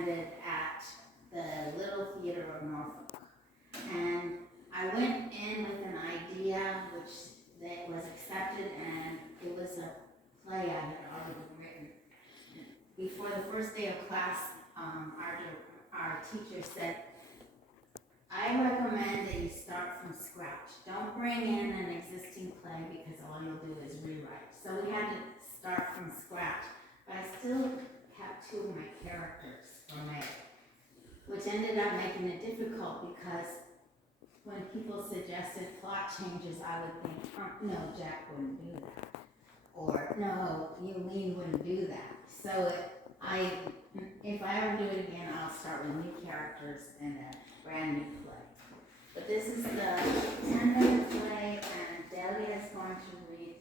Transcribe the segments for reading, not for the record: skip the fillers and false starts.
attended at the Little Theater of Norfolk. And I went in with an idea which that was accepted, and it was a play I had already written. Before the first day of class, our teacher said, I recommend that you start from scratch. Don't bring in an existing play because all you'll do is rewrite. So we had to start from scratch, but I still kept two of my characters for me, which ended up making it difficult because when people suggested plot changes, I would think, no, Jack wouldn't do that. Or, no, Eileen wouldn't do that. So if I ever do it again, I'll start with new characters and a brand new play. But this is the 10-minute play, and Delia is going to read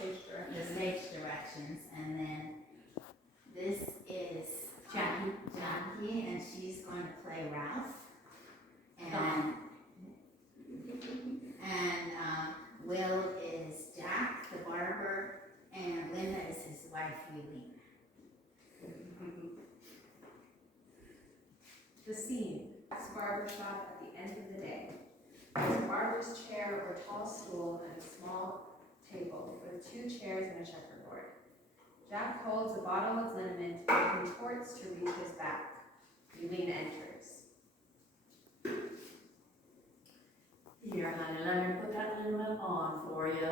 the stage directions, and then this is Jackie, and she's going to play Ralph. And Will is Jack, the barber, and Linda is his wife, Eileen. The scene, this barber shop at the end of the day. There's a barber's chair or tall stool and a small table with 2 chairs and a checkerboard. Jack holds a bottle of liniment and contorts to reach his back. Eileen enters. Here, honey, let me put that liniment on for you.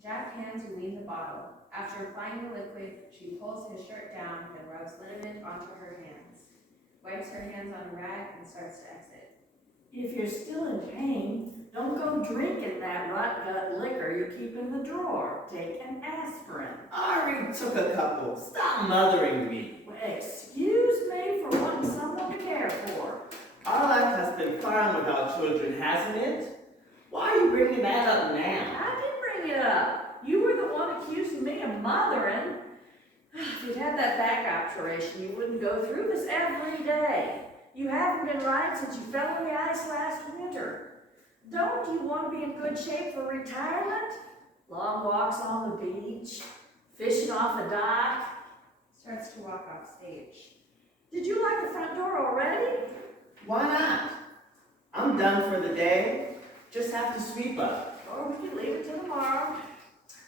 Jack hands Eileen the bottle. After applying the liquid, she pulls his shirt down and rubs liniment onto her hands, wipes her hands on a rag, and starts to exit. If you're still in pain, don't go drinking that rot gut liquor you keep in the drawer. Take an aspirin. I already took a couple. Stop mothering me. Well, excuse me for wanting someone to care for. Our life has been fine without children, hasn't it? Why are you bringing that up now? I didn't bring it up. You were the one accusing me of mothering. If you'd had that back operation, you wouldn't go through this every day. You haven't been right since you fell in the ice last winter. Don't you want to be in good shape for retirement? Long walks on the beach, fishing off the dock. Starts to walk off stage. Did you lock the front door already? Why not? I'm done for the day. Just have to sweep up. Or we could leave it till tomorrow.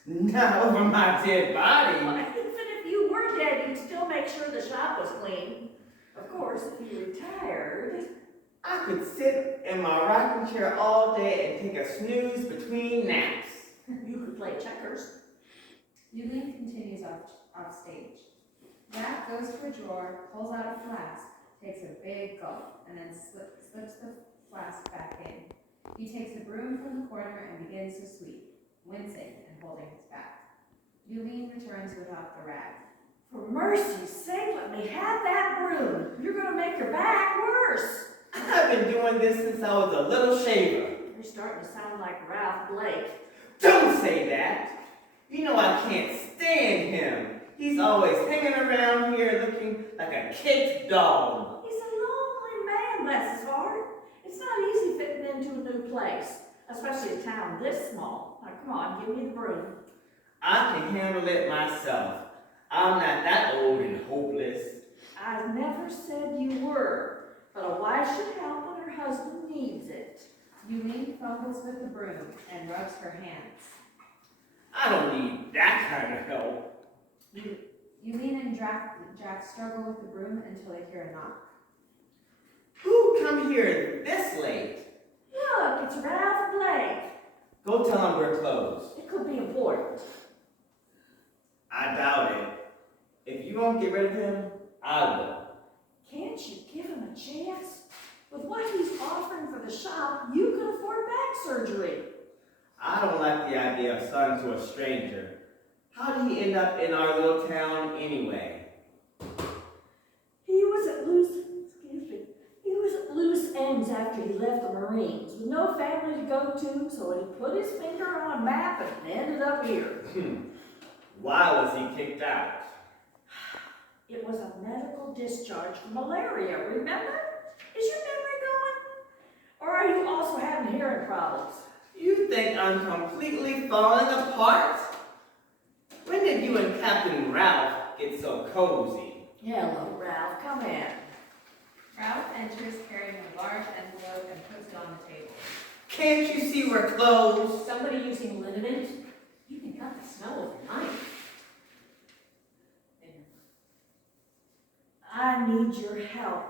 Not over my dead body. Well, even if you were dead, you'd still make sure the shop was clean. Of course, if you retired. I could sit in my rocking chair all day and take a snooze between naps. You could play checkers. Eileen continues off stage. Jack goes to a drawer, pulls out a flask, takes a big gulp, and then slips the flask back in. He takes a broom from the corner and begins to sweep, wincing and holding his back. Eileen returns without the rag. For mercy's sake, let me have that broom. You're going to make your back worse. I've been doing this since I was a little shaver. You're starting to sound like Ralph Blake. Don't say that. You know I can't stand him. He's always hanging around here looking like a kicked dog. He's a lonely man, bless his heart. It's not easy fitting into a new place, especially a town this small. Now, come on, give me the broom. I can handle it myself. I'm not that old and hopeless. I've never said you were, but a wife should help when her husband needs it. Eileen fumbles with the broom and rubs her hands. I don't need that kind of help. Eileen and Jack struggle with the broom until they hear a knock. Who come here this late? Look, it's Ralph Blake. Go tell him we're closed. It could be important. I doubt it. If you won't get rid of him, I will. Can't you give him a chance? With what he's offering for the shop, you could afford back surgery. I don't like the idea of starting to a stranger. How did he end up in our little town anyway? He was at loose ends after he left the Marines, with no family to go to, so he put his finger on a map and ended up here. Why was he kicked out? It was a medical discharge from malaria, remember? Is your memory going? Or are you also having hearing problems? You think I'm completely falling apart? When did you and Captain Ralph get so cozy? Hello, Ralph, come in. Ralph enters carrying a large envelope and puts it on the table. Can't you see we're closed? Somebody using liniment? You can cut the snow overnight. I need your help.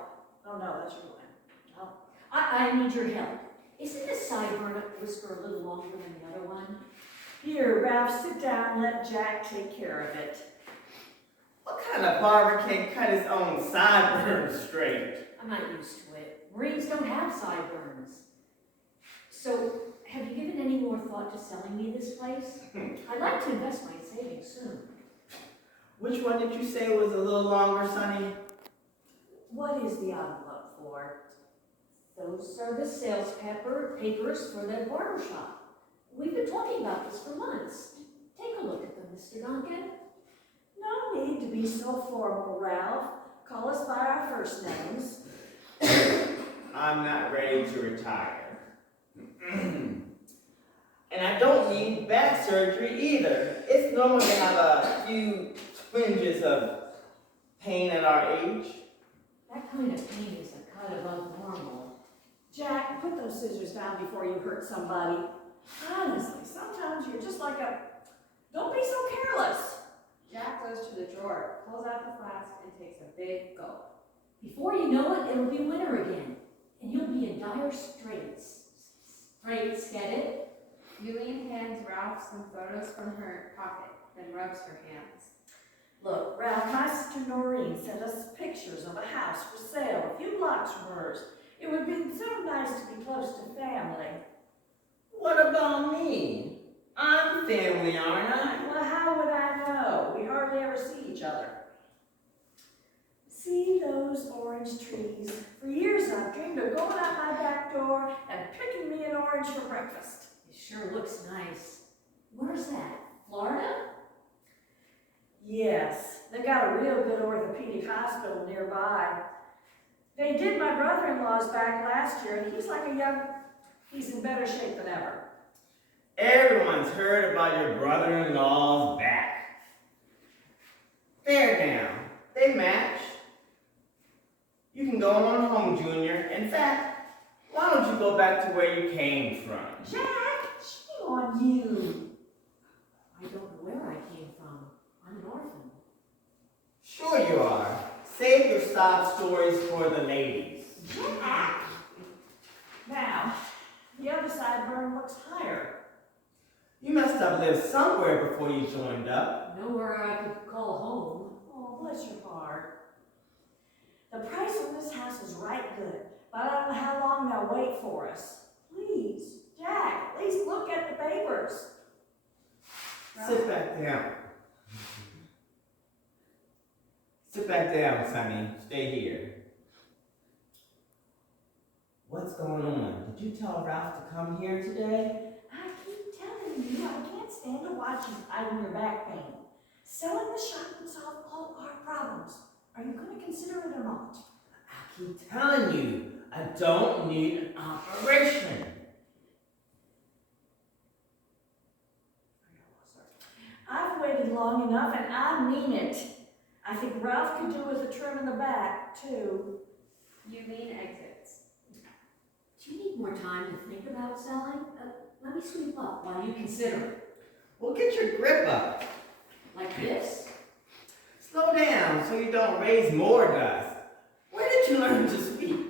Oh no, that's your line. Oh, I need your help. Isn't this sideburn whisker a little longer than the other one? Here, Ralph, sit down and let Jack take care of it. What kind of barber can cut his own sideburns straight? I'm not used to it. Marines don't have sideburns. So, have you given any more thought to selling me this place? I'd like to invest my savings soon. Which one did you say was a little longer, Sonny? What is the envelope for? Those are the sales papers for the barber shop. We've been talking about this for months. Take a look at them, Mr. Duncan. No need to be so formal, Ralph. Call us by our first names. I'm not ready to retire. And I don't need back surgery either. It's normal to have a few twinges of pain at our age. That kind of pain is a cut above normal. Jack, put those scissors down before you hurt somebody. Honestly, sometimes you're just like a... Don't be so careless. Jack goes to the drawer, pulls out the flask, and takes a big gulp. Before you know it, it'll be winter again. And you'll be in dire straits. Straits, get it? Eileen hands Ralph some photos from her pocket, then rubs her hands. Look, Ralph, my sister Noreen sent us pictures of a house for sale a few blocks from hers. It would be so nice to be close to family. What about me? I'm family, aren't I? Well, how would I know? We hardly ever see each other. See those orange trees? For years I've dreamed of going out my back door and picking me an orange for breakfast. It sure looks nice. Where's that? Florida? Yes, they got a real good orthopedic hospital nearby. They did my brother-in-law's back last year, and he's in better shape than ever. Everyone's heard about your brother-in-law's back. There now, they match. You can go on home, Junior. In fact, why don't you go back to where you came from? Jack, shame on you. I don't know where I came from. I'm an orphan. Sure you are. Save your sob stories for the ladies. Jack! Now, the other sideburn looks higher. You must have lived somewhere before you joined up. Nowhere I could call home. Oh, bless your heart. The price on this house is right good, but I don't know how long they'll wait for us. Please, Jack, at least look at the papers. Sit back down. Sit back down, Sonny. Stay here. What's going on? Did you tell Ralph to come here today? I keep telling you, I can't stand to watch you hiding your back pain. Selling the shop would solve all our problems. Are you going to consider it or not? I keep telling you, I don't need an operation. I've waited long enough, and I mean it. I think Ralph could do with a trim in the back, too. Eileen exits. Do you need more time to think about selling? Let me sweep up while you consider it. Well, get your grip up. Like this? Slow down so you don't raise more dust. Where did you learn to speak?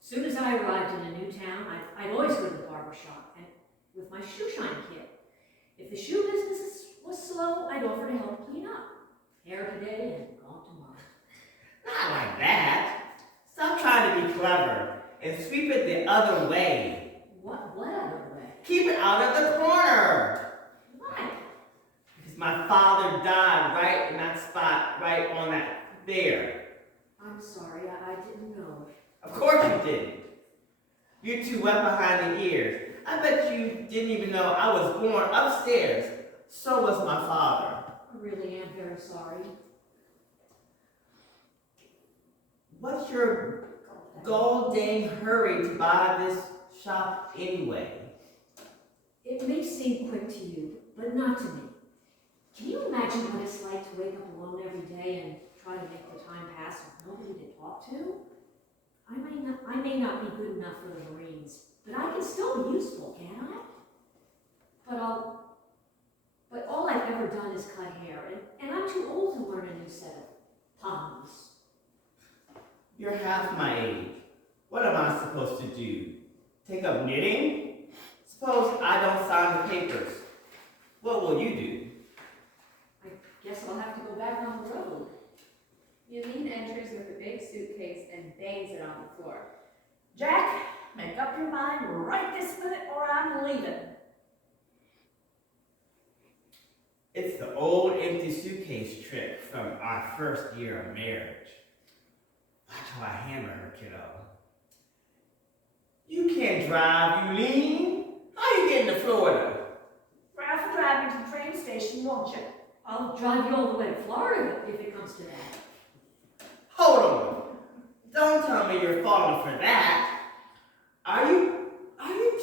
As soon as I arrived in a new town, I'd always go to the barber shop and with my shoe shine kit. If the shoe business was slow, I'd offer to help clean up. Hair today and gone tomorrow. Not like that. Stop trying to be clever and sweep it the other way. What other way? Keep it out of the corner. Why? Because my father died right in that spot, right on that there. I'm sorry, I didn't know. Of course you didn't. You're too wet behind the ears. I bet you didn't even know I was born upstairs. So was my father. I really am very sorry. What's your gold dang hurry to buy this shop anyway? It may seem quick to you, but not to me. Can you imagine what it's like to wake up alone every day and try to make the time pass talk to. I may not be good enough for the Marines, but I can still be useful, can't I? But all I've ever done is cut hair, and I'm too old to learn a new set of puns. You're half my age. What am I supposed to do? Take up knitting? Suppose I don't sign the papers. What will you do? I guess I'll have to go back on the road. Yulene enters with a big suitcase and bangs it on the floor. Jack, make up your mind right this minute or I'm leaving. It's the old empty suitcase trick from our first year of marriage. Watch how I hammer her, kiddo. You can't drive, you lean. How you getting to Florida? Ralph will drive me to the train station, won't you? I'll drive you all the way to Florida if it comes to that. Hold on. Don't tell me you're falling for that. Are you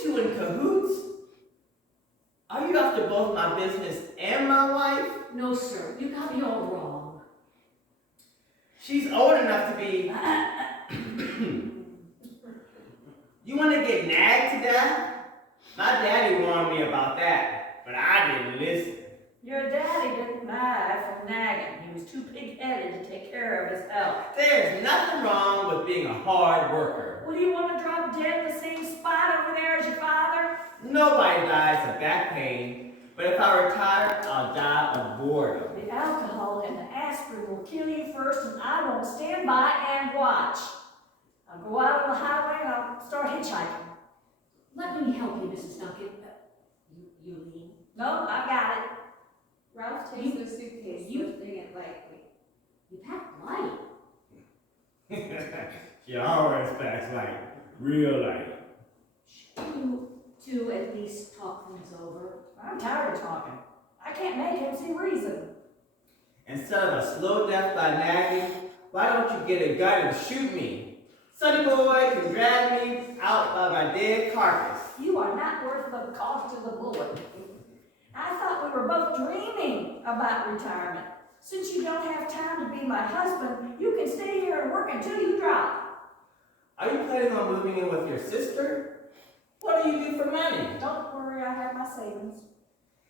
two in cahoots? Are you after both my business and my wife? No, sir, you got me all wrong. She's old enough to be... You want to get nagged to death? My daddy warned me about that, but I didn't listen. Your daddy didn't die from nagging. He was too pig-headed to take care of his health. There's nothing wrong with being a hard worker. Well, do you want to drop dead in the same spot over there as your father? Nobody dies of back pain, but if I retire, I'll die of boredom. The alcohol and the aspirin will kill you first, and I won't stand by and watch. I'll go out on the highway and I'll start hitchhiking. Let me help you, Mrs. Duncan. Yulene. No, I got it. Ralph takes the suitcase, lifting it lightly. You packed light. She always packs light, real light. You two at least talk things over. I'm tired of talking. I can't make him see reason. Instead of a slow death by nagging, why don't you get a gun and shoot me? Sonny boy can drag me out by my dead carcass. You are not worth the cost of the bullet. I thought we were both dreaming about retirement. Since you don't have time to be my husband, you can stay here and work until you drop. Are you planning on moving in with your sister? What do you do for money? Don't worry, I have my savings.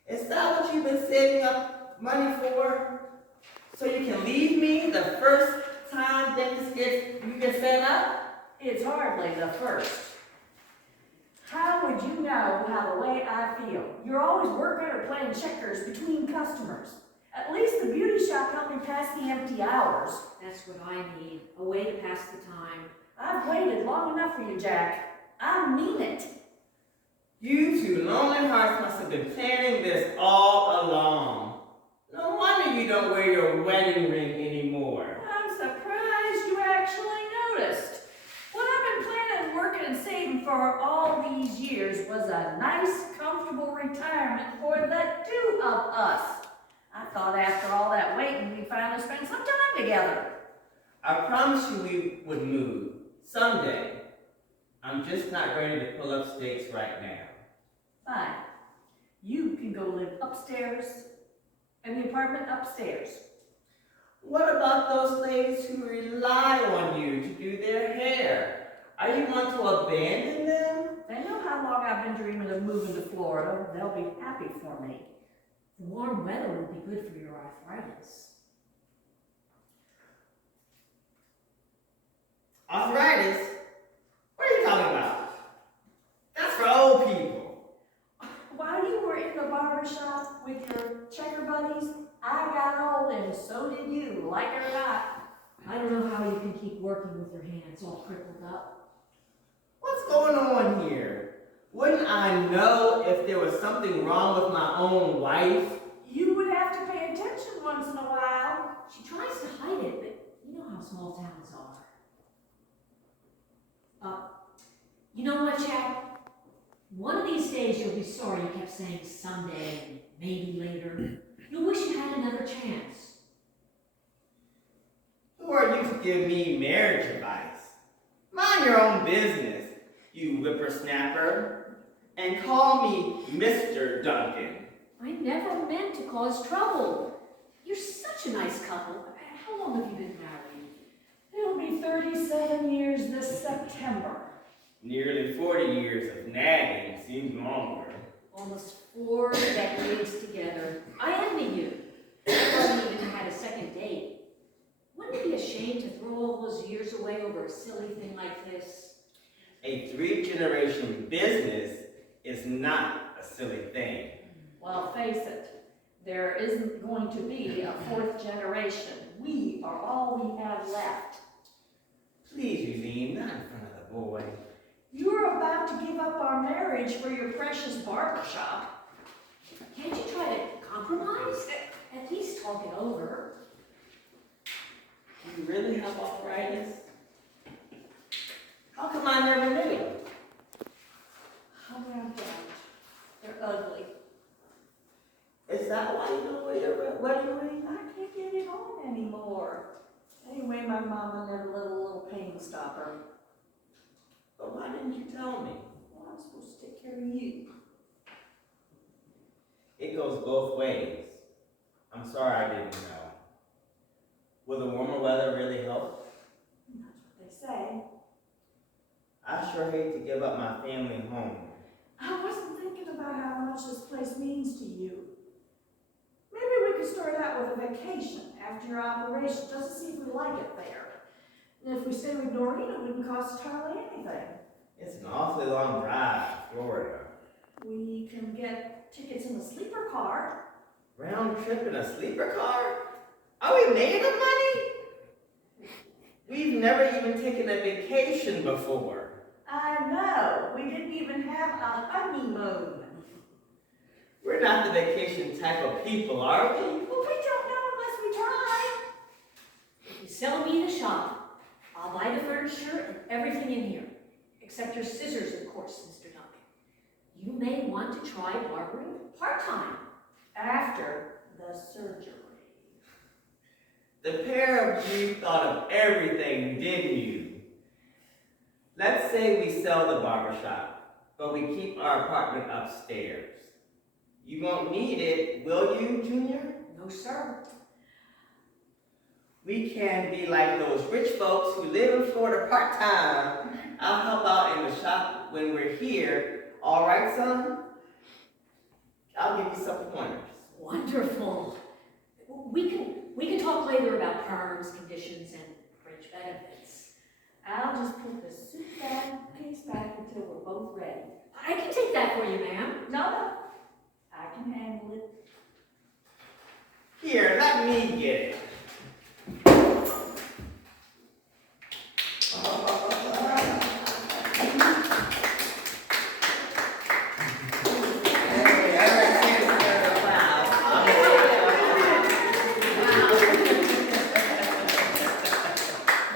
Is that what you've been saving up money for? So you can leave me the first time things you get set up? It's hardly the first. How would you know how the way I feel? You're always working or playing checkers between customers. At least the beauty shop helped me pass the empty hours. That's what I need, a way to pass the time. I've waited long enough for you, Jack. I mean it. You two lonely hearts must have been planning this all along. No wonder you don't wear your wedding ring anymore. I'm surprised you actually noticed. What I've been planning, working, and saving for all these years was a nice, comfortable retirement for the two of us. I thought after all that waiting, we'd finally spend some time together. I promised you we would move someday. I'm just not ready to pull up stakes right now. Fine. You can go live upstairs, in the apartment upstairs. What about those ladies who rely on you to do their hair? Are you going to abandon them? They know how long I've been dreaming of moving to Florida. They'll be happy for me. The warm weather will be good for your arthritis. Arthritis? What are you talking about? That's for old people. While you were in the barber shop with your checker buddies, I got old and so did you, like it or not. I don't know how you can keep working with your hands all crippled up. What's going on here? Wouldn't I know if there was something wrong with my own wife? You would have to pay attention once in a while. She tries to hide it, but you know how small towns are. You know what, Jack? One of these days you'll be sorry you kept saying someday and maybe later. You'll wish you had another chance. Who are you to give me marriage advice? Mind your own business, you whippersnapper, and call me Mr. Duncan. I never meant to cause trouble. You're such a nice couple. How long have you been married? It'll be 36 7 years this September. Nearly 40 years of nagging seems longer. Almost 4 decades together. I envy you. I haven't even had a second date. Wouldn't it be a shame to throw all those years away over a silly thing like this? A 3-generation business is not a silly thing. Well, face it, there isn't going to be a 4th generation. We are all we have left. Please, Eugene, not in front of the boy. You're about to give up our marriage for your precious barber shop. Can't you try to compromise? At least talk it over. Do you really have arthritis? How come I never knew you? How about that? They're ugly. Is that why you don't wear your wedding ring? I can't get it on anymore. Anyway, my mama never let a little pain stop her. But why didn't you tell me? Well, I'm supposed to take care of you. It goes both ways. I'm sorry I didn't know. Will the warmer weather really help? That's what they say. I sure hate to give up my family home. I wasn't thinking about how much this place means to you. Maybe we could start out with a vacation after your operation, just to see if we like it there. And if we stay with Noreen, it wouldn't cost us hardly anything. It's an awfully long drive to Florida. We can get tickets in a sleeper car. Round trip in a sleeper car? Are we made of money? We've never even taken a vacation before. I know. We didn't even have a honeymoon. We're not the vacation type of people, are we? Well, we don't know unless we try. If you sell me the shop, I'll buy the furniture and everything in here. Except your scissors, of course, Mr. Duncan. You may want to try barbering part-time. After the surgery. The pair of you thought of everything, didn't you? Let's say we sell the barbershop, but we keep our apartment upstairs. You won't need it, will you, Junior? No, sir. We can be like those rich folks who live in Florida part-time. I'll help out in the shop when we're here. All right, son? I'll give you some pointers. Wonderful. We can talk later about terms, conditions, and fringe benefits. I'll just put the suitcase back until we're both ready. I can take that for you, ma'am. No, I can handle it. Here, let me get it.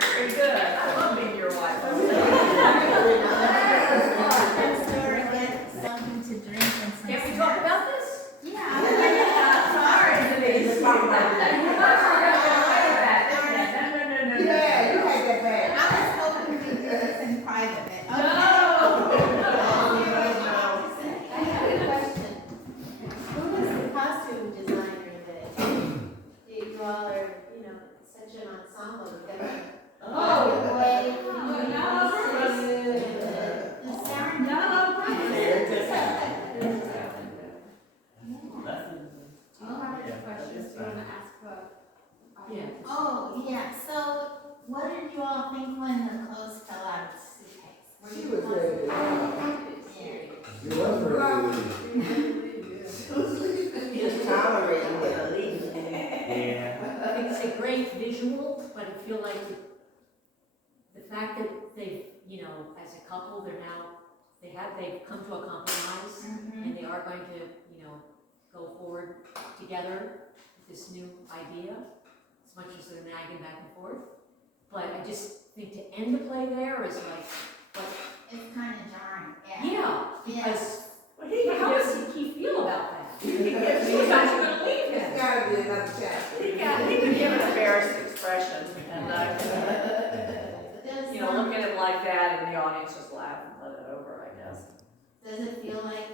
Very good. I love being your wife. Something to drink and some. Can't we talk about this? Yeah. Sorry, Denise. No. Yeah, you had that bad. I was hoping we could do this in private, but okay. I have a question. Who was the costume designer that you all are, such an ensemble together? Do you have any questions you want to ask the audience? Oh, yeah, so what did you all think when the clothes fell out of the suitcase? Were She you was ready to go. Yeah. You was ready to just tolerating it, leaving. Yeah. I think it's a great visual, but I feel like the fact that they, as a couple, they've come to a compromise, and they are going to, go forward together with this new idea, as much as they're nagging back and forth. But I just think to end the play there is like, It's kind of jarring, yeah. yeah, Yeah. because Well, he can how give, does he feel about that? he can give, You guys are gonna leave It's him. gotta be another chapter. he can give an embarrassed expression, and Does, look at him like that, and the audience just laugh and let it over, I guess. does it feel like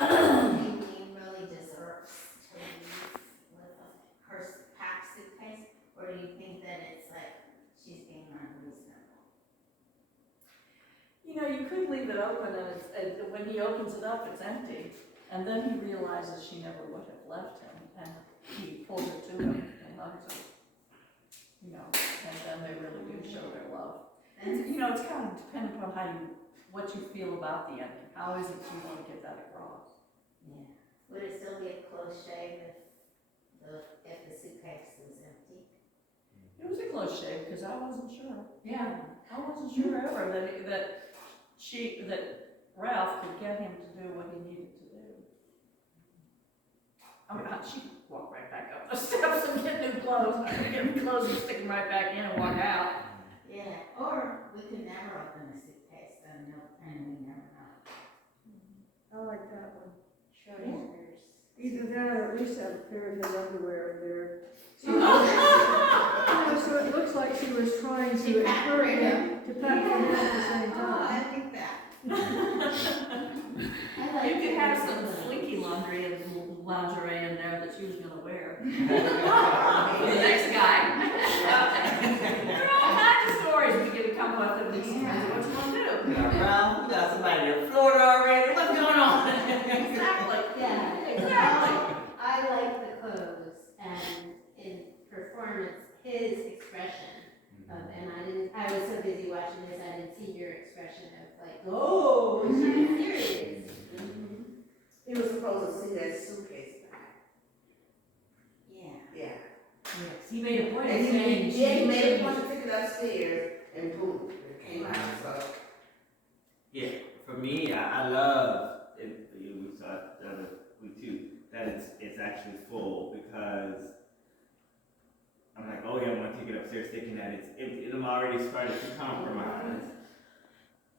Eileen really deserves to leave with her packed suitcase? Or do you think that it's like she's being unreasonable? you could leave it open and when he opens it up, it's empty. And then he realizes she never would have left him, and he pulls her to him and hugs her. You know, and then they really do show their love. And, you know, it's kind of dependent upon what you feel about the ending. How is it you want to get that across? Yeah. Would it still be a close shave if the suitcase was empty? It was a close shave, because I wasn't sure. Yeah. I wasn't sure ever that Ralph could get him to do what he needed to do. I mean, she walked right back up the steps and get new clothes, get new clothes and stick them right back in and walk out. Yeah, or we could never open the suitcase, then and we never know. I like that one. Schrodinger's. Either that or at least have a pair of his underwear in there. So it looks like she was trying to encourage him to pack them in at the same Oh, time. I think that. You could have some slinky laundry and lingerie in there that she was gonna wear. The next guy. There are all kinds of stories we could come up with. What you wanna do? You got Ralph, you got somebody in Florida already, what's going on? Exactly. Yeah, Exactly. I like the clothes and in performance, his expression of, and I was so busy watching this, I didn't see your expression of like, oh, she's serious. He was supposed to see that suitcase back. yeah. Yeah. Yes, he made a point of And saying. he made a point to take it upstairs and boom, it came out, so. Yeah, for me, I love it. We saw it the other week too. That it's actually full because I'm like, oh yeah, I'm gonna take it upstairs, thinking that it's empty. And I'm already started to compromise.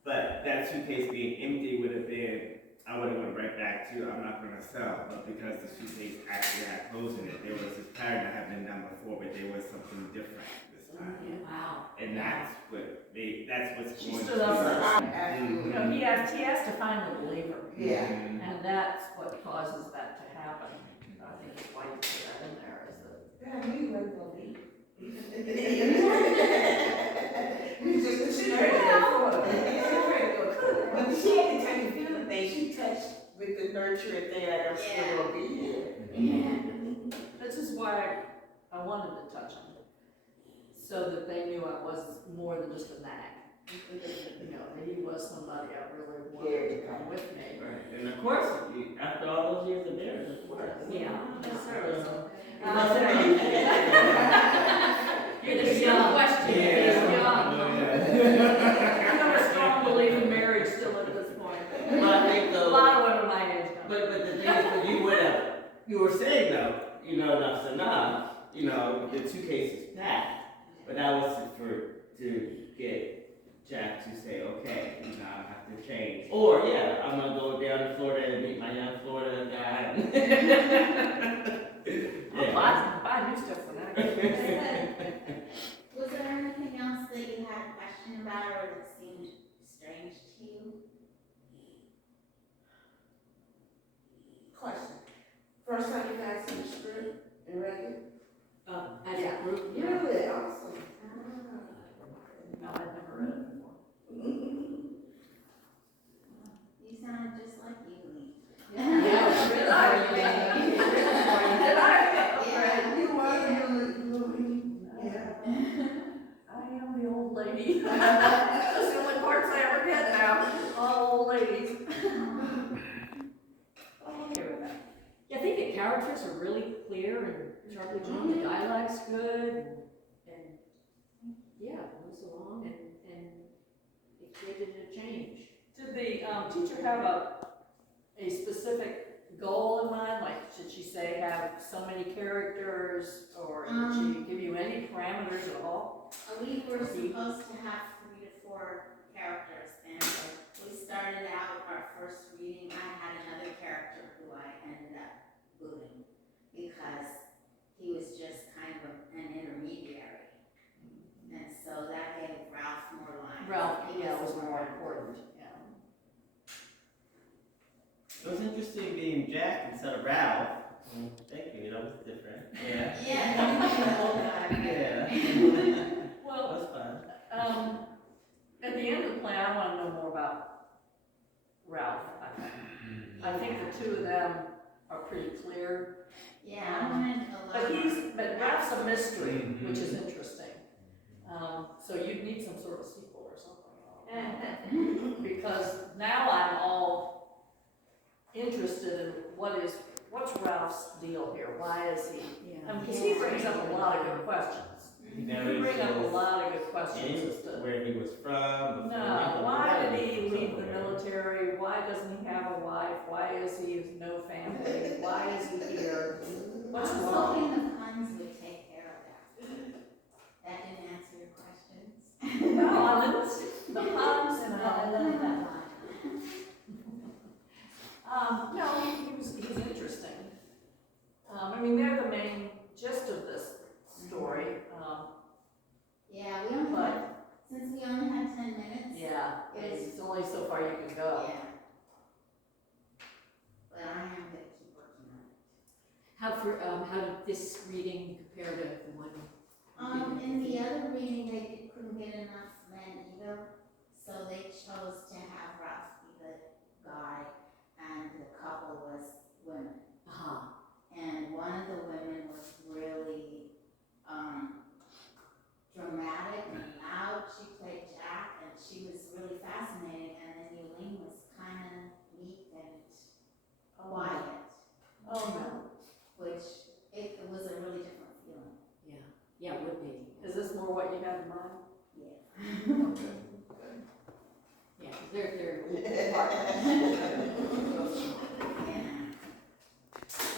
But that suitcase being empty would have been, I would have went right back to, I'm not gonna sell. But because the suitcase actually had clothes in it, there was this pattern that had been done before, but there was something different this time. Wow. And that's what's She going stood to up for her. Absolutely. You know, he has to find the believer. Yeah. And that's what causes that to happen. I think it's why you put that in there, is that. Yeah, we were gonna be. We just, she heard but she had to touch and feel the thing, she touched with the nurturing thing that I'm still gonna be here. Yeah. This is why I wanted to touch him, so that they knew I was more than just a nag. You know, that he was somebody I really wanted to come with me. Right. And of course, after all those years of marriage, of course. Yeah. You're the young question. I have a strong belief in marriage still at this point. Well, I think A lot of women my age don't. but the thing is, you were saying though, you know, enough's enough. You know, the two cases packed, but that was to get Jack to say, okay, you know, I have to change. Or yeah, I'm gonna go down to Florida and meet my young Florida guy. I'll buy new stuff for that. Was there anything else that you had a question about or that seemed strange to you? Question. First time you guys see the script and read it? As a group, yeah. Really awesome. No, I'd never read it before. You sound just like you. Yeah, Did I? Yeah. You are, yeah. I am the old lady. That's the only parts I ever get now. All old ladies. I'm okay with that. Yeah, I think the characters are really clear and sharply drawn, the dialogue's good, and yeah, it moves along and it created a change. Did the teacher have a specific goal in mind? Like, should she say have so many characters, or did she give you any parameters at all? We were supposed to have 3 to 4 characters, and we started out our first reading. I had another character who I ended up booting because he was just kind of an intermediary, and so that gave Ralph more lines. Ralph, He yeah, was more important. Yeah. It was interesting being Jack instead of Ralph. Thank you, that was different. Yeah. Yeah. Well, That was fun. at the end of the play, I want to know more about Ralph, I think. I think the two of them are pretty clear. Yeah, I wanted a lot. But Ralph's a mystery, which is interesting. So you'd need some sort of sequel or something. Because now I'm all interested in what's Ralph's deal here? Why is he? Because he brings up a lot of good questions. You You bring up a lot of good questions as to where he was from. no, why did he leave the military? Why doesn't he have a wife? Why is he has no family? Why is he here? What's I was wrong? hoping the puns would take care of that. That didn't answer your questions. No, I mean, the puns and I love that line. no, he's interesting. I mean, they're the main gist of this story. Yeah, we only had, since we only had 10 minutes. Yeah, it's only so far you can go. Yeah. But I am gonna keep working on it. How did this reading compare to the one? In the other reading, they couldn't get enough men either, so they chose to have Ralph be the guy, and the couple was women. And one of the women was really, dramatic and loud. She played Jack, and she was really fascinating, and then Yulene was kind of meek and quiet. Oh, no. Which, it was a really different feeling. Yeah, it would be. Is this more what you had in mind? Yeah. Okay. Yeah, 'cause they're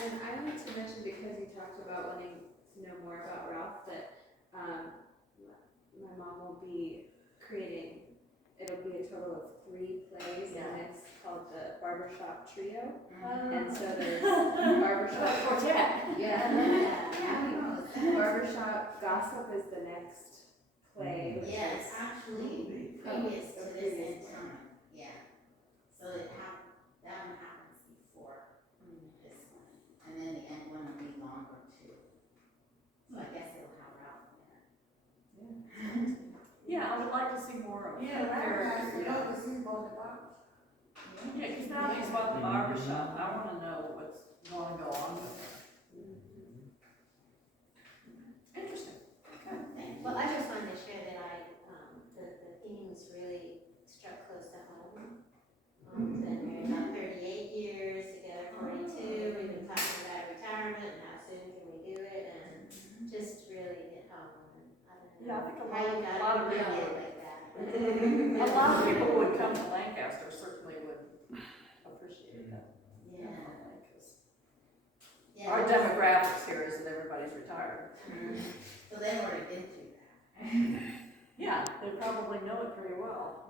And I wanted to mention, because you talked about wanting to know more about Ralph, that my mom will be creating, it'll be a total of 3 plays, and it's called the Barbershop Trio. And so there's Barbershop Quartet. Yeah. Barbershop Gossip is the next play. which Yeah, is- it's actually previous to this in time, yeah. So that one happens before this one, and then the end one will be longer too. So I guess it'll have Ralph in it. Yeah, I would like to see more of Yeah, characters. I'd love to see more about. Yeah, because now he's bought the barbershop, I want to know what's going to go on with it. Interesting. Okay. Well, I just wanted to share that the themes really struck close to home. Been married about 38 years, together 42, we've been talking about retirement and how soon can we do it, and just really hit home. And I don't know Yeah, I think a how you got lot of to people- it like that. A lot of people who would come to Lancaster certainly would appreciate that. Yeah. Definitely, 'cause Yeah, our that's- demographics here is that everybody's retired. So they've already been through that. Yeah, they probably know it very well.